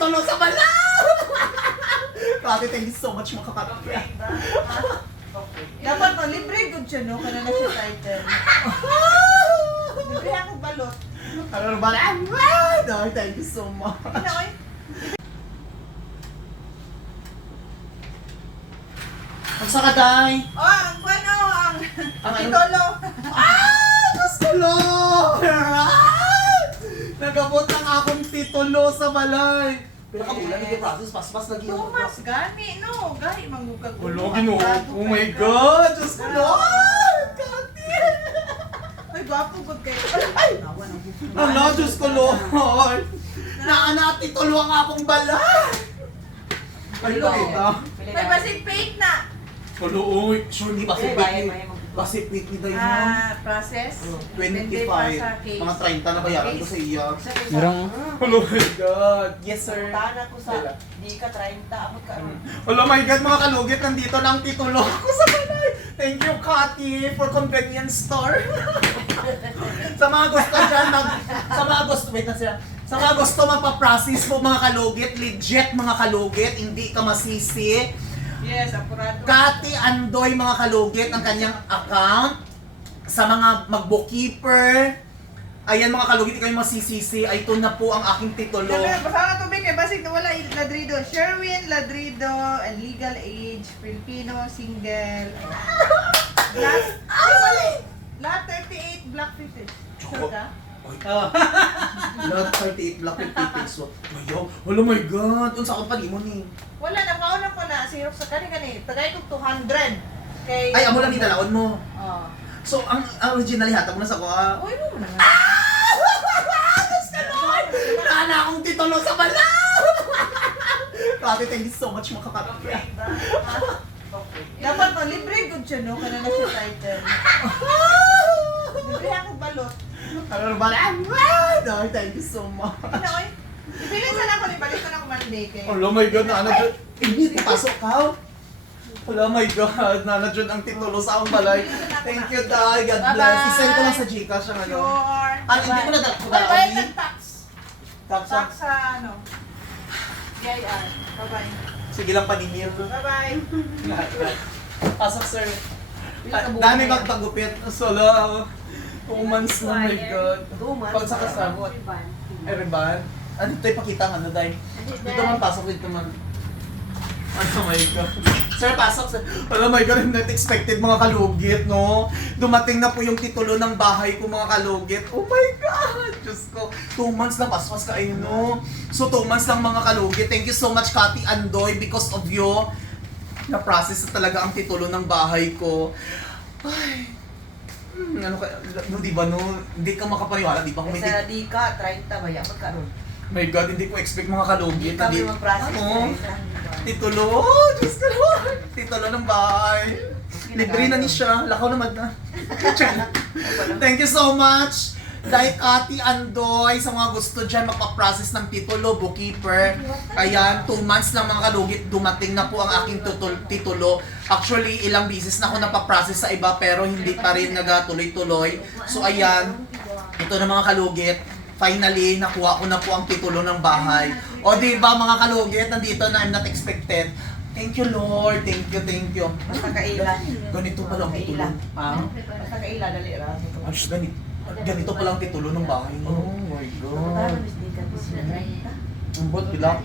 titulo sa balaw! Grabe, thank you so much mga kapatid. Dapat no, libre good siya no, kana na siya title. Libre ako balot. Ano ba? Ah, no, thank you so much. Ano? Ang sakaday! Oh, ang ano, ang Ang ano? titolo. Ah! Diyos ko, Lord! Ah! Nagabot ang akong titulo sa balay. Pero kabulan, hindi process, pas-pas lagi Too much gani no, gani mangugag. Ulo, ginoo. Oh my God! Diyos ko, Lord! Kati! Ay, gwapo gud kayo. Ay, Ano, Diyos ko, Lord! Naana, titulo ang akong balay! Ay, Ulo. pakita. May basig fake na. Ulo, uy. Sure, di ba si Whitney? Kasi Whitney daw yun. Ah, process. Depende 25. pa sa case. Mga 30 na bayaran ko sa iya. Merong Oh my God! Yes, sir. Tana ko sa di ka 30 abot ka. Oh my God, mga kalugit, nandito na ang titulo ko sa balay. Thank you, Kati, for convenience store. sa mga gusto dyan, mag, sa mga gusto, wait na sila. Sa mga gusto magpa-process po mga kalugit, legit mga kalugit, hindi ka masisi. Yes, apurado. Kati Andoy mga kalugit ang kanyang account sa mga mag-bookkeeper. Ayan mga kalugit, kayo masisisi. Ay, ito na po ang aking titulo. Sabi, basa nga tubig kay basig na wala Ladrido. Sherwin Ladrido, and legal age, Filipino, single. Last, ay. Lahat 38, black 50. Sure ka? Lahat 38 black and pigs. Mayo, oh my god, unsa ka pa ni mo ni? Wala na, mauna ko na. Sirop sa kani-kani. Tagay ko 200. Kay... Ay, amo lang ni dalaon mo. Oh. So, ang ang original hatag mo na sa ko. ah. Uy, mo na nga. Nana akong titulo sa balaw! Grabe, thank you so much mga kapatid. Dapat no, libre good siya no, kana na siya title. Libre ako balot. Ano ba? Ah, no, thank you so much. Ano oy? Ipiling sana ako ni balik ko na ko Monday kay. Oh my god, na ano dyan? Hindi, papasok ka. Oh my god, nana dyan ang titulo sa akong balay. Thank you, Day. God bless. Bye-bye. Isend ko lang sa Gcash ang ano. Sure. Ah, hindi ko na dala. Ay, bayad ng tax. Tax Tax sa ano? BIR. Bye-bye. Sige lang paninil. Bye-bye. Pasok, sir. Dami kang pagupit. Solo. Two months na, my God. Two months. Pag sa kasabot. Riban. Ano ito ipakita nga, ano, Day? Dito man, pasok dito man. Ano, my God. Sir, pasok, sir. Oh my God, I'm not expected, mga kalugit, no? Dumating na po yung titulo ng bahay ko, mga kalugit. Oh my God! Diyos ko. Two months lang, paspas ka ayun, no? So, two months lang, mga kalugit. Thank you so much, Kati Andoy, because of you. Na-process na talaga ang titulo ng bahay ko. Ay, hmm, ano kaya, no, di ba, no? Hindi ka makapaniwala, di ba? Kung hindi, sa di ka 30 ba ya abot ka ron. my God, hindi ko expect mga Di kalugit. ka Hindi- may mag-process. Ano? Titulo, oh, Diyos ko Lord. Titulo ng bahay. Libre na ni siya. Lakaw naman na. Thank you so much. Dahil Kati Andoy, sa mga gusto dyan magpa-process ng titulo, bookkeeper. Ayan, two months lang mga kalugit, dumating na po ang aking tutul- titulo. Actually, ilang beses na ako napaprocess sa iba pero hindi pa rin nagatuloy-tuloy. So ayan, ito na mga kalugit. Finally, nakuha ko na po ang titulo ng bahay. O di ba mga kalugit, nandito na I'm not expected. Thank you Lord, thank you, thank you. Basta kailan. Ganito pa lang titulo. Ha? Basta kailan dali ra. Ay, sh, ganito, ganito pa lang titulo ng bahay. Oh my God. Ang bot, bilak.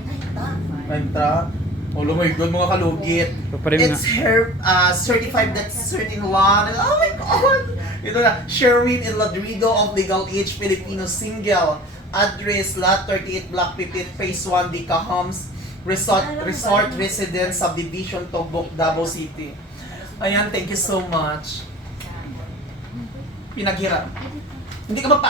Renta. Oh my God, mga kalugit. It's her uh, certified that's certain one. Oh my God! Ito na, Sherwin and Ladrigo of Legal Age Filipino Single. Address, Lot 38 Block 15, Phase 1, Dica Homes, Resort, Resort Residence, Subdivision, Togbok, Davao City. Ayan, thank you so much. Pinaghirap. Hindi ka magpa